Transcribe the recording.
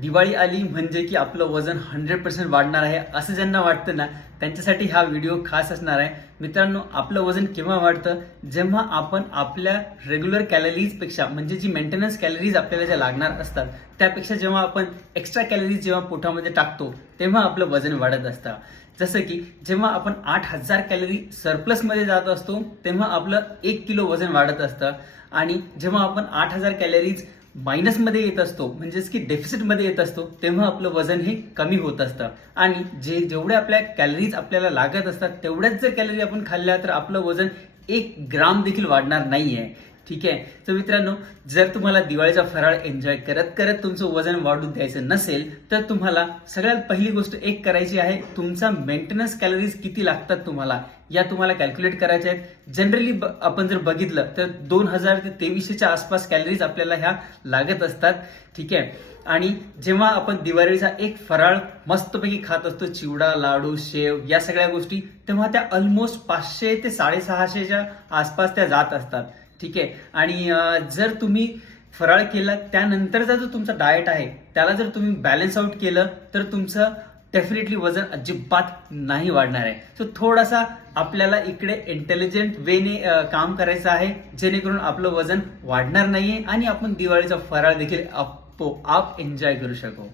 दिवाळी आली म्हणजे की आपलं वजन 100% वाढणार आहे असं ज्यांना वाटतं ना, त्यांच्यासाठी हा व्हिडिओ खास असणार आहे. मित्रांनो, आपलं वजन केव्हा वाढतं? जेव्हा आपण आपल्या रेग्युलर कॅलरीजपेक्षा म्हणजे जी मेंटेनन्स कॅलरीज आपल्याला ज्या लागणार असतात त्यापेक्षा जेव्हा आपण एक्स्ट्रा कॅलरीज जेव्हा पोटामध्ये टाकतो तेव्हा आपलं वजन वाढत असतं. जसं की जेव्हा आपण 8,000 कॅलरी सरप्लसमध्ये जात असतो तेव्हा आपलं 1 किलो वजन वाढत असतं, आणि जेव्हा आपण 8,000 कॅलरीज मायनसमध्ये येत असतो म्हणजेच की डेफिसिटमध्ये येत असतो तेव्हा आपलं वजन हे कमी होत असतं. आणि जेवढे आपल्या कॅलरीज आपल्याला लागत असतात तेवढ्याच जर कॅलरी आपण खाल्ल्या तर आपलं वजन 1 ग्राम देखील वाढणार नाहीये. ठीक आहे. तर मित्रांनो, जर तुम्हाला दिवाळीचा फराळ एन्जॉय करत करत तुमचं वजन वाढू द्यायचं नसेल तर तुम्हाला सगळ्यात पहिली गोष्ट एक करायची आहे, तुमचा मेंटेनन्स कॅलरीज किती लागतात तुम्हाला या तुम्हाला कॅल्क्युलेट करायच्या आहेत. जनरली आपण जर बघितलं तर 2000 ते 2300च्या आसपास कॅलरीज आपल्याला ह्या लागत असतात. ठीक आहे. आणि जेव्हा आपण दिवाळीचा एक फराळ मस्तपैकी खात असतो, चिवडा, लाडू, शेव या सगळ्या गोष्टी, तेव्हा त्या ऑलमोस्ट 500 ते 650च्या आसपास त्या जात असतात. ठीक आहे. आणि जर तुम्ही फराळ केला त्यानंतरचा जो तुमचा डाएट आहे त्याला जर तुम्ही बॅलन्स आउट केलं तर तुमचं डेफिनेटली वजन अजिबात नाही वाढणार आहे. सो थोडासा आपल्याला इकडे इंटेलिजंट वेने काम करायचं आहे जेणेकरून आपलं वजन वाढणार नाहीये आणि आपण दिवाळीचा फराळ देखील आपोआप एन्जॉय करू शकू.